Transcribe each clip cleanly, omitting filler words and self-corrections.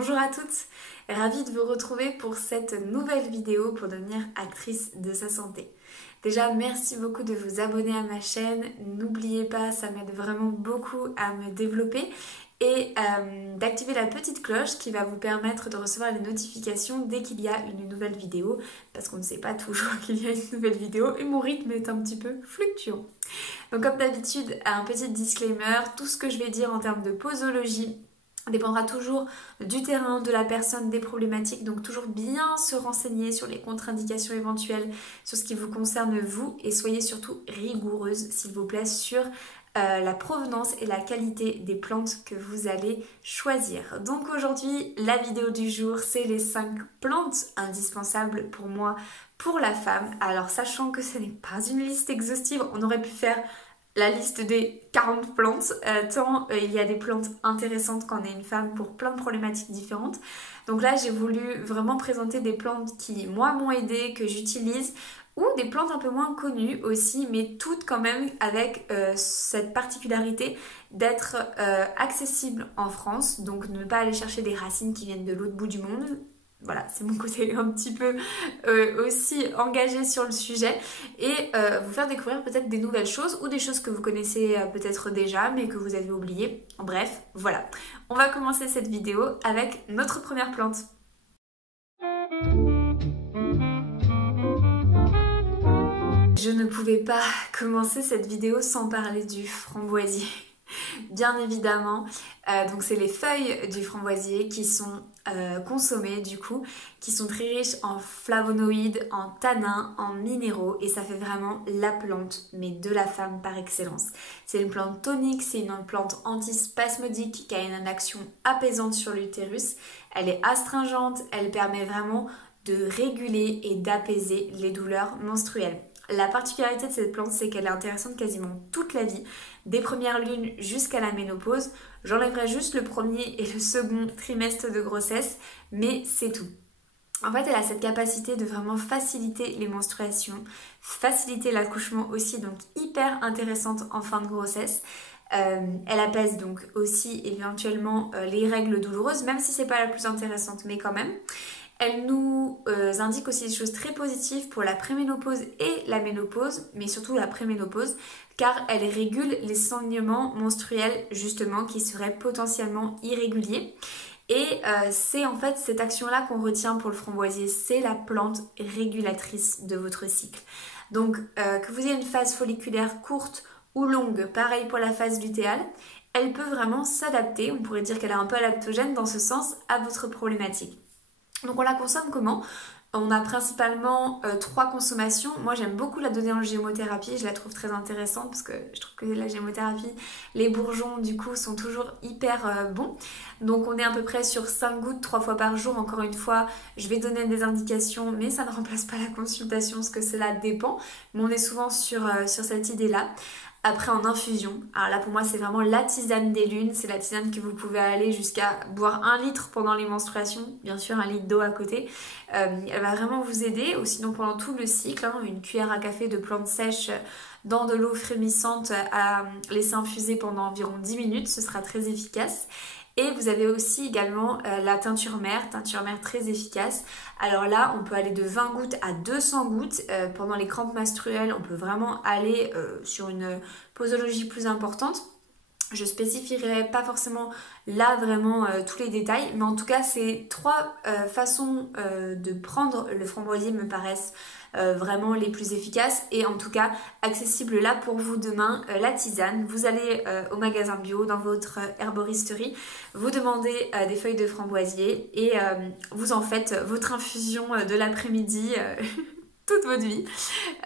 Bonjour à toutes, ravie de vous retrouver pour cette nouvelle vidéo pour devenir actrice de sa santé. Déjà, merci beaucoup de vous abonner à ma chaîne, n'oubliez pas, ça m'aide vraiment beaucoup à me développer et d'activer la petite cloche qui va vous permettre de recevoir les notifications dès qu'il y a une nouvelle vidéo parce qu'on ne sait pas toujours qu'il y a une nouvelle vidéo et mon rythme est un petit peu fluctuant. Donc comme d'habitude, un petit disclaimer, tout ce que je vais dire en termes de posologie dépendra toujours du terrain, de la personne, des problématiques, donc toujours bien se renseigner sur les contre-indications éventuelles, sur ce qui vous concerne vous et soyez surtout rigoureuse s'il vous plaît sur la provenance et la qualité des plantes que vous allez choisir. Donc aujourd'hui, la vidéo du jour, c'est les 5 plantes indispensables pour moi, pour la femme. Alors sachant que ce n'est pas une liste exhaustive, on aurait pu faire la liste des 40 plantes, tant il y a des plantes intéressantes quand on est une femme pour plein de problématiques différentes. Donc là, j'ai voulu vraiment présenter des plantes qui, moi, m'ont aidée, que j'utilise, ou des plantes un peu moins connues aussi, mais toutes quand même avec cette particularité d'être accessibles en France, donc ne pas aller chercher des racines qui viennent de l'autre bout du monde. Voilà, c'est mon côté un petit peu aussi engagé sur le sujet et vous faire découvrir peut-être des nouvelles choses ou des choses que vous connaissez peut-être déjà mais que vous avez oubliées. Bref, voilà. On va commencer cette vidéo avec notre première plante. Je ne pouvais pas commencer cette vidéo sans parler du framboisier. Bien évidemment, donc c'est les feuilles du framboisier qui sont consommées du coup, qui sont très riches en flavonoïdes, en tanins, en minéraux et ça fait vraiment la plante, mais de la femme par excellence. C'est une plante tonique, c'est une plante antispasmodique qui a une action apaisante sur l'utérus, elle est astringente, elle permet vraiment de réguler et d'apaiser les douleurs menstruelles. La particularité de cette plante, c'est qu'elle est intéressante quasiment toute la vie, des premières lunes jusqu'à la ménopause. J'enlèverai juste le premier et le second trimestre de grossesse, mais c'est tout. En fait, elle a cette capacité de vraiment faciliter les menstruations, faciliter l'accouchement aussi, donc hyper intéressante en fin de grossesse. Elle apaise donc aussi éventuellement les règles douloureuses, même si c'est pas la plus intéressante, mais quand même. Elle nous indique aussi des choses très positives pour la préménopause et la ménopause, mais surtout la préménopause, car elle régule les saignements menstruels justement qui seraient potentiellement irréguliers. Et c'est en fait cette action-là qu'on retient pour le framboisier, c'est la plante régulatrice de votre cycle. Donc que vous ayez une phase folliculaire courte ou longue, pareil pour la phase lutéale, elle peut vraiment s'adapter, on pourrait dire qu'elle est un peu adaptogène dans ce sens, à votre problématique. Donc on la consomme comment? On a principalement 3 consommations. Moi j'aime beaucoup la donner en gémothérapie, je la trouve très intéressante parce que je trouve que la gémothérapie, les bourgeons du coup sont toujours hyper bons. Donc on est à peu près sur 5 gouttes 3 fois par jour. Encore une fois, je vais donner des indications mais ça ne remplace pas la consultation parce que cela dépend. Mais on est souvent sur cette idée-là. Après en infusion, alors là pour moi c'est vraiment la tisane des lunes, c'est la tisane que vous pouvez aller jusqu'à boire 1 litre pendant les menstruations, bien sûr 1 litre d'eau à côté, elle va vraiment vous aider, ou sinon pendant tout le cycle, hein, une cuillère à café de plantes sèches dans de l'eau frémissante à laisser infuser pendant environ 10 minutes, ce sera très efficace. Et vous avez aussi également la teinture mère très efficace. Alors là, on peut aller de 20 gouttes à 200 gouttes. Pendant les crampes menstruelles, on peut vraiment aller sur une posologie plus importante. Je spécifierai pas forcément là vraiment tous les détails, mais en tout cas ces 3 façons de prendre le framboisier me paraissent vraiment les plus efficaces et en tout cas accessibles là pour vous demain. La tisane, vous allez au magasin bio dans votre herboristerie, vous demandez des feuilles de framboisier et vous en faites votre infusion de l'après-midi toute votre vie,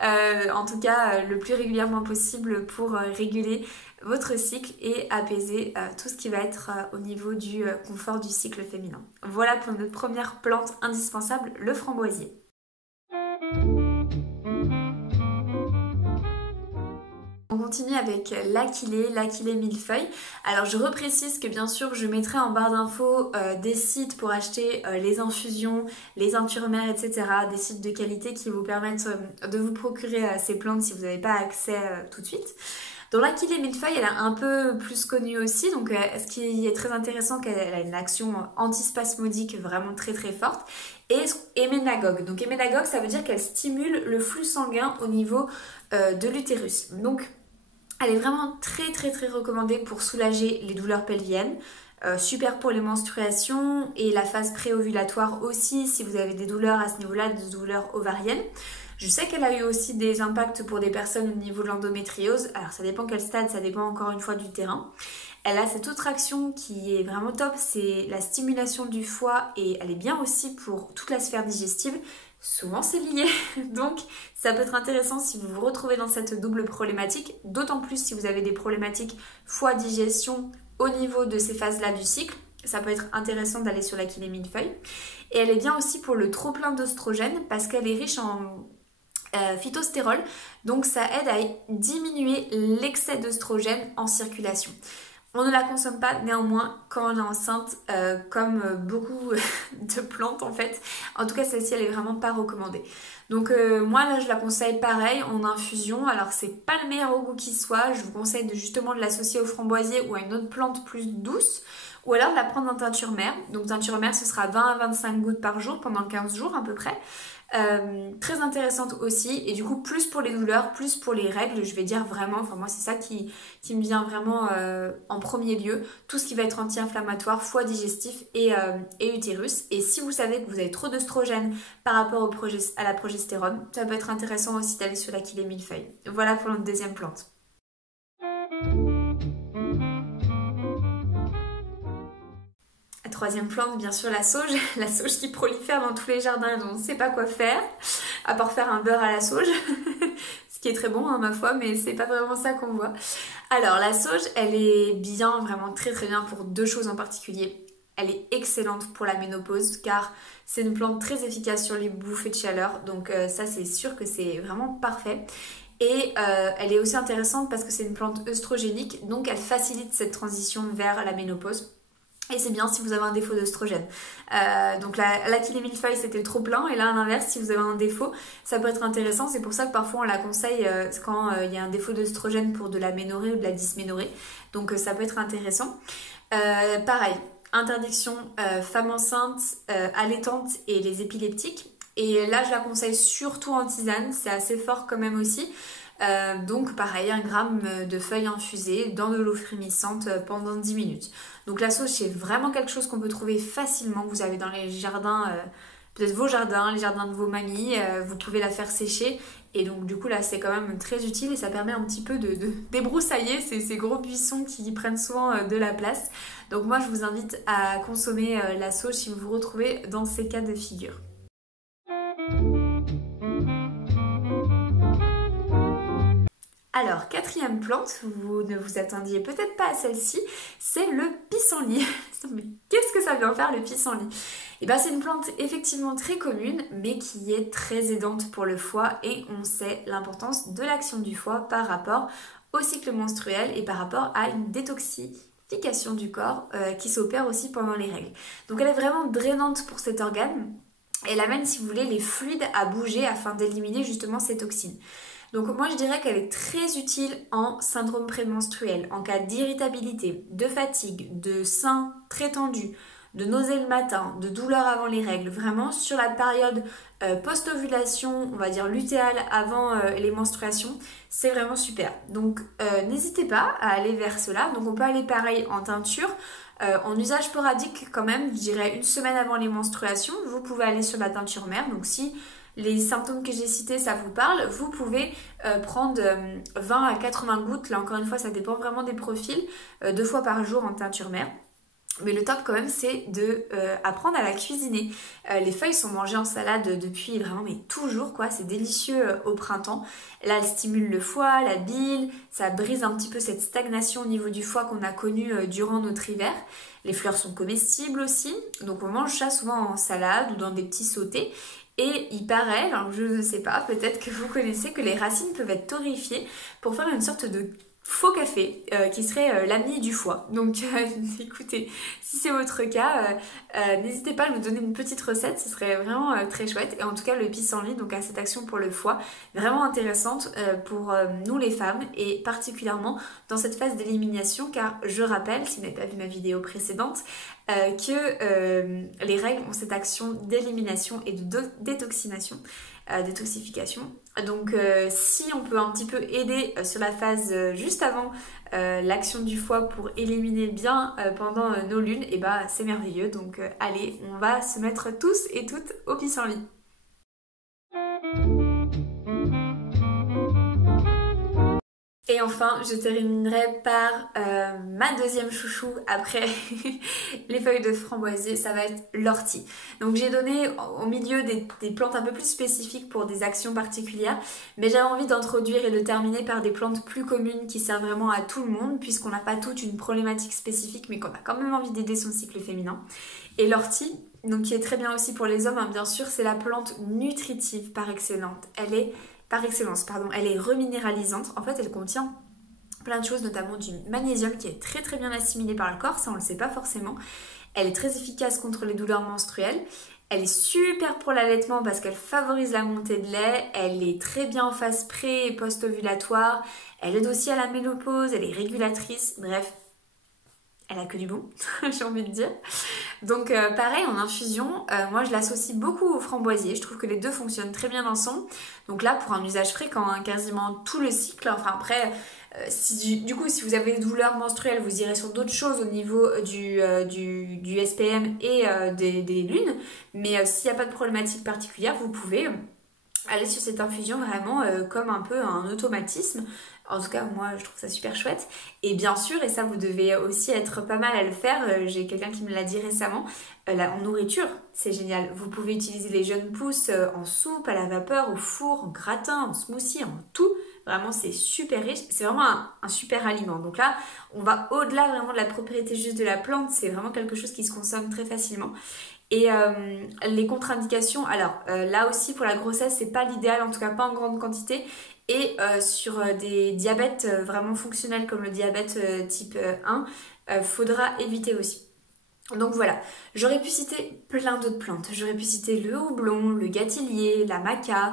en tout cas le plus régulièrement possible pour réguler votre cycle et apaiser tout ce qui va être au niveau du confort du cycle féminin. Voilà pour notre première plante indispensable, le framboisier. On continue avec l'achillée millefeuille. Alors je reprécise que bien sûr je mettrai en barre d'infos des sites pour acheter les infusions, les teintures mères, etc. Des sites de qualité qui vous permettent de vous procurer ces plantes si vous n'avez pas accès tout de suite. Dans l'Achillée millefeuille, elle est un peu plus connue aussi, donc ce qui est très intéressant, qu'elle a une action antispasmodique vraiment très très forte, et héménagogue. Donc héménagogue, ça veut dire qu'elle stimule le flux sanguin au niveau de l'utérus. Donc elle est vraiment très très très recommandée pour soulager les douleurs pelviennes. Super pour les menstruations et la phase préovulatoire aussi, si vous avez des douleurs à ce niveau-là, des douleurs ovariennes. Je sais qu'elle a eu aussi des impacts pour des personnes au niveau de l'endométriose. Alors ça dépend quel stade, ça dépend encore une fois du terrain. Elle a cette autre action qui est vraiment top, c'est la stimulation du foie et elle est bien aussi pour toute la sphère digestive. Souvent c'est lié, donc ça peut être intéressant si vous vous retrouvez dans cette double problématique, d'autant plus si vous avez des problématiques foie-digestion au niveau de ces phases-là du cycle. Ça peut être intéressant d'aller sur l'Achillée millefeuille. Et elle est bien aussi pour le trop-plein d'oestrogène parce qu'elle est riche en phytostérol, donc ça aide à diminuer l'excès d'œstrogène en circulation. On ne la consomme pas néanmoins quand on est enceinte, comme beaucoup de plantes en fait. En tout cas, celle-ci, elle est vraiment pas recommandée. Donc moi là, je la conseille pareil en infusion. Alors c'est pas le meilleur au goût qui soit. Je vous conseille justement de l'associer au framboisier ou à une autre plante plus douce. Ou alors de la prendre en teinture mère. Donc teinture mère, ce sera 20 à 25 gouttes par jour pendant 15 jours à peu près. Très intéressante aussi, et du coup plus pour les douleurs, plus pour les règles, je vais dire vraiment, enfin moi c'est ça qui me vient vraiment en premier lieu, tout ce qui va être anti-inflammatoire, foie digestif et utérus. Et si vous savez que vous avez trop d'œstrogène par rapport à la progestérone, ça peut être intéressant aussi d'aller sur l'Achillée millefeuille. Voilà pour notre deuxième plante. Troisième plante, bien sûr, la sauge qui prolifère dans tous les jardins et dont on ne sait pas quoi faire, à part faire un beurre à la sauge, ce qui est très bon, hein, ma foi, mais c'est pas vraiment ça qu'on voit. Alors, la sauge, elle est bien, vraiment très très bien pour deux choses en particulier. Elle est excellente pour la ménopause, car c'est une plante très efficace sur les bouffées de chaleur, donc ça, c'est sûr que c'est vraiment parfait. Et elle est aussi intéressante parce que c'est une plante œstrogénique, donc elle facilite cette transition vers la ménopause. Et c'est bien si vous avez un défaut d'œstrogène. Donc l'Achillée millefeuille, c'était le trop plein. Et là, à l'inverse, si vous avez un défaut, ça peut être intéressant. C'est pour ça que parfois on la conseille quand il y a un défaut d'œstrogène pour de la ménorrhée ou de la dysménorrhée. Donc ça peut être intéressant. Pareil, interdiction femmes enceintes, allaitantes et les épileptiques. Et là, je la conseille surtout en tisane. C'est assez fort quand même aussi. Donc pareil, 1 gramme de feuilles infusées dans de l'eau frémissante pendant 10 minutes. Donc la sauge, c'est vraiment quelque chose qu'on peut trouver facilement. Vous avez dans les jardins, peut-être vos jardins, les jardins de vos mamies, vous pouvez la faire sécher. Et donc du coup là, c'est quand même très utile et ça permet un petit peu de débroussailler ces gros buissons qui prennent souvent de la place. Donc moi, je vous invite à consommer la sauge si vous vous retrouvez dans ces cas de figure. Alors, quatrième plante, vous ne vous attendiez peut-être pas à celle-ci, c'est le pissenlit. Mais qu'est-ce que ça vient faire le pissenlit? Et bien, c'est une plante effectivement très commune, mais qui est très aidante pour le foie, et on sait l'importance de l'action du foie par rapport au cycle menstruel et par rapport à une détoxification du corps qui s'opère aussi pendant les règles. Donc elle est vraiment drainante pour cet organe. Elle amène, si vous voulez, les fluides à bouger afin d'éliminer justement ces toxines. Donc moi je dirais qu'elle est très utile en syndrome prémenstruel, en cas d'irritabilité, de fatigue, de sein très tendu, de nausées le matin, de douleurs avant les règles. Vraiment sur la période post-ovulation, on va dire lutéale avant les menstruations, c'est vraiment super. Donc n'hésitez pas à aller vers cela. Donc on peut aller pareil en teinture, en usage sporadique quand même, je dirais 1 semaine avant les menstruations. Vous pouvez aller sur la teinture mère, donc si les symptômes que j'ai cités, ça vous parle, vous pouvez prendre 20 à 80 gouttes, là encore une fois ça dépend vraiment des profils, 2 fois par jour en teinture mère. Mais le top quand même, c'est d'apprendre à la cuisiner. Les feuilles sont mangées en salade depuis vraiment mais toujours quoi, c'est délicieux au printemps. Là elle stimule le foie, la bile, ça brise un petit peu cette stagnation au niveau du foie qu'on a connue durant notre hiver. Les fleurs sont comestibles aussi, donc on mange ça souvent en salade ou dans des petits sautés. Et il paraît, alors je ne sais pas, peut-être que vous connaissez, que les racines peuvent être torréfiées pour faire une sorte de faux café qui serait l'ami du foie. Donc écoutez, si c'est votre cas, n'hésitez pas à nous donner une petite recette, ce serait vraiment très chouette. Et en tout cas le pissenlit, donc à cette action pour le foie, vraiment intéressante pour nous les femmes et particulièrement dans cette phase d'élimination, car je rappelle, si vous n'avez pas vu ma vidéo précédente, que les règles ont cette action d'élimination et de détoxification. Donc si on peut un petit peu aider sur la phase juste avant l'action du foie pour éliminer bien pendant nos lunes, et bah c'est merveilleux. Donc allez, on va se mettre tous et toutes au pissenlit. Et enfin, je terminerai par ma deuxième chouchou après les feuilles de framboisier, ça va être l'ortie. Donc j'ai donné au milieu des plantes un peu plus spécifiques pour des actions particulières, mais j'avais envie d'introduire et de terminer par des plantes plus communes qui servent vraiment à tout le monde, puisqu'on n'a pas toute une problématique spécifique, mais qu'on a quand même envie d'aider son cycle féminin. Et l'ortie, donc qui est très bien aussi pour les hommes, hein, bien sûr, c'est la plante nutritive par excellence. Elle est reminéralisante. En fait, elle contient plein de choses, notamment du magnésium qui est très très bien assimilé par le corps, ça on le sait pas forcément. Elle est très efficace contre les douleurs menstruelles. Elle est super pour l'allaitement parce qu'elle favorise la montée de lait. Elle est très bien en phase pré- et post-ovulatoire. Elle aide aussi à la ménopause, elle est régulatrice. Bref, elle a que du bon, j'ai envie de dire. Donc pareil, en infusion, moi je l'associe beaucoup au framboisier. Je trouve que les deux fonctionnent très bien ensemble. Donc là, pour un usage fréquent, hein, quasiment tout le cycle. Enfin après, si vous avez des douleurs menstruelles, vous irez sur d'autres choses au niveau du SPM et des lunes. Mais s'il n'y a pas de problématique particulière, vous pouvez aller sur cette infusion vraiment comme un peu un automatisme. En tout cas, moi, je trouve ça super chouette. Et bien sûr, et ça, vous devez aussi être pas mal à le faire, j'ai quelqu'un qui me l'a dit récemment, en nourriture, c'est génial. Vous pouvez utiliser les jeunes pousses en soupe, à la vapeur, au four, en gratin, en smoothie, en tout. Vraiment, c'est super riche. C'est vraiment un super aliment. Donc là, on va au-delà vraiment de la propriété juste de la plante. C'est vraiment quelque chose qui se consomme très facilement. Et les contre-indications, alors là aussi pour la grossesse, c'est pas l'idéal, en tout cas pas en grande quantité. Et sur des diabètes vraiment fonctionnels comme le diabète type 1, faudra éviter aussi. Donc voilà, j'aurais pu citer plein d'autres plantes. J'aurais pu citer le houblon, le gâtillier, la maca,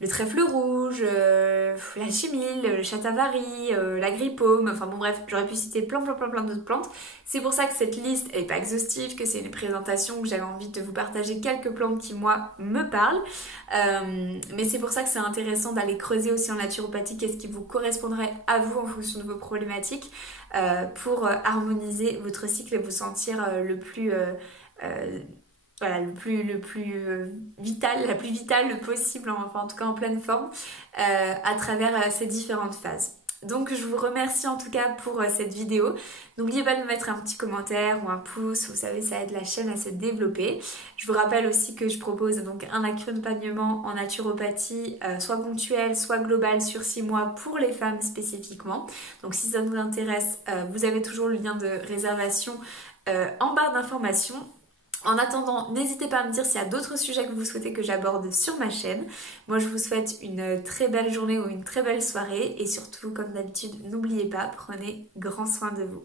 le trèfle rouge, la chimile, le chatavari, l'agripaume, enfin bon bref, j'aurais pu citer plein d'autres plantes. C'est pour ça que cette liste n'est pas exhaustive, que c'est une présentation, que j'avais envie de vous partager quelques plantes qui moi me parlent. Mais c'est pour ça que c'est intéressant d'aller creuser aussi en naturopathie qu'est-ce qui vous correspondrait à vous en fonction de vos problématiques pour harmoniser votre cycle et vous sentir le plus vital, la plus vitale possible, enfin en tout cas en pleine forme, à travers ces différentes phases. Donc je vous remercie en tout cas pour cette vidéo. N'oubliez pas de me mettre un petit commentaire ou un pouce, vous savez ça aide la chaîne à se développer. Je vous rappelle aussi que je propose donc un accompagnement en naturopathie, soit ponctuel, soit global sur 6 mois pour les femmes spécifiquement. Donc si ça vous intéresse, vous avez toujours le lien de réservation en barre d'informations. En attendant, n'hésitez pas à me dire s'il y a d'autres sujets que vous souhaitez que j'aborde sur ma chaîne. Moi, je vous souhaite une très belle journée ou une très belle soirée. Et surtout, comme d'habitude, n'oubliez pas, prenez grand soin de vous.